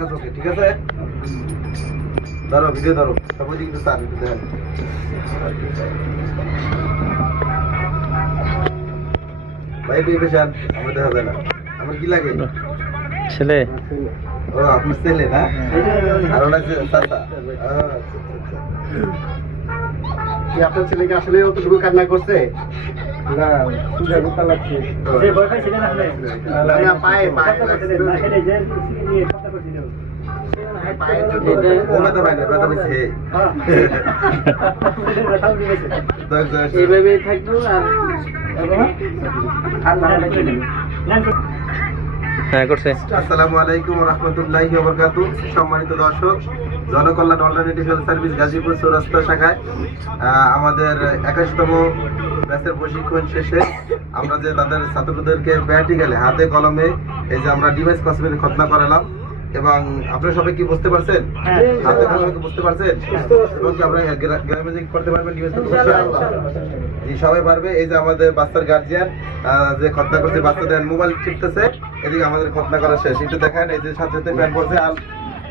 ওকে ঠিক আছে? ধরো ভিডিও ধরো। সবাই কিন্তু দেখেন ভাই একটু পেশান আমার দেখা যায় না। আমার কি লাগে? ছেলে? ও আপনি ছেলে না? আর চাচা। আচ্ছা, আচ্ছা, কি আপনার ছেলেকে আসলে অতটুকু কান্না করছে? না সুজা গোতা লাগছে। যে ভয় পাইছিলেন আপনি না, পায়ে, পায়ে কথা না, সেটা যে নিয়ে কথা বলছিলেন। পায়ের জন্য ও ব্যথা পায় না ব্যথা হ্যাঁ। এইভাবেই থাকব আর? হ্যাঁ করছে আসসালামু আলাইকুম রহমতুল্লাহি বরকাতু সম্মানিত দর্শক Janakalyan alternative health service Gazipur Chowrasta শাখায় আহ, আমাদের একাশতম ব্যাচের প্রশিক্ষণ শেষে আমরা যে তাদের ছাত্রদেরকে প্র্যাকটিক্যালে হাতে কলমে এই যে আমরা ডিভাইস খতনা করালাম। এবং আপনারা সবাই কি বুঝতে পারছেন? হ্যাঁ। হাতে কলমে কি বুঝতে পারছেন? এবং কি আপনারা গ্রামে যে করতে পারবেন ডিভাইস জি সবাই পারবে। এই যে আমাদের বাচ্চার গার্জিয়ান যে খতনা করছে বাচ্চাদের মোবাইল টিপতেছে এদিকে আমাদের খতনা করা শেষ। একটু দেখেন এই যে সাথে সাথে প্যান্ট পরছে আর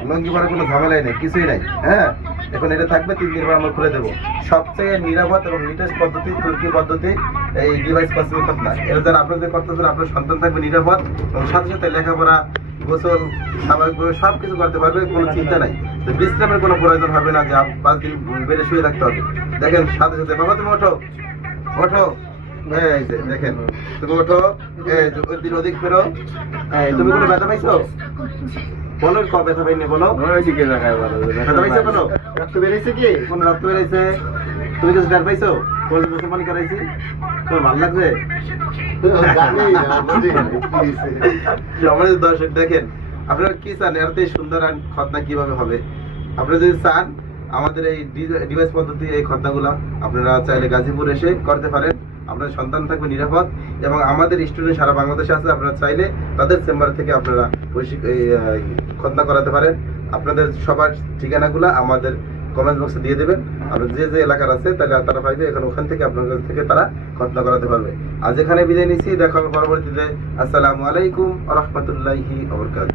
লঙ্গি পরার কোনো ঝামেলাই নেই, কিছুই নাই হ্যাঁ? এখন এটা থাকবে, তিন দিন পর আমরা খুলে দেবো। সবচেয়ে নিরাপদ এবং নিটেস্ট পদ্ধতি, তুর্কি পদ্ধতি, এই ডিভাইস কসমিক খতনা এটা যারা আপনাদের করতেছেন আপনার সন্তান থাকবে নিরাপদ এবং সাথে সাথে লেখাপড়া, গোসল স্বাভাবিকভাবে সব কিছু করতে পারবে, কোনো চিন্তা নাই। তো বিশ্রামের কোনো প্রয়োজন হবে না, যে পাঁচ দিন বেড়ে শুয়ে থাকতে হবে। দেখেন, সাথে সাথে, বাবা, তুমি ওঠো। ওঠো। যে, দেখেন, তুমি ওঠো। এই যে দিন ওদিক ফেরো। তুমি কোনো ব্যথা পাইছো? বলো কবে ব্যথা পাইনি বলো। ব্যথা পাইছো রক্ত বেরিয়েছে কি? কোন রক্ত বেরিয়েছে তুমি কিছু ডার পাইছো? কোন মুসলমান করাইছি? তোমার ভালো লাগছে। আমাদের দর্শক দেখেন আপনারা কি চান? থেকে সুন্দর খতনা কীভাবে হবে? আপনারা যদি চান আমাদের এই ডিভাইস পদ্ধতি এই খতনাগুলা আপনারা চাইলে গাজীপুর এসে করতে পারেন। আপনার সন্তান থাকবে নিরাপদ এবং আমাদের স্টুডেন্ট সারা বাংলাদেশে আছে, আপনারা চাইলে তাদের চেম্বার থেকে আপনারা খতনা করাতে পারেন। আপনাদের সবার ঠিকানাগুলা আমাদের কমেন্ট বক্সে দিয়ে দেবেন। আর যে যে এলাকার আছে, তাহলে তারা পাইবে, এখন ওখান থেকে আপনার কাছ থেকে তারা খতনা করাতে পারবে। আজ এখানে বিদায় নিচ্ছি, দেখা হবে পরবর্তীতে। আসসালামু আলাইকুম রহমতুল্লাহি আবরকাত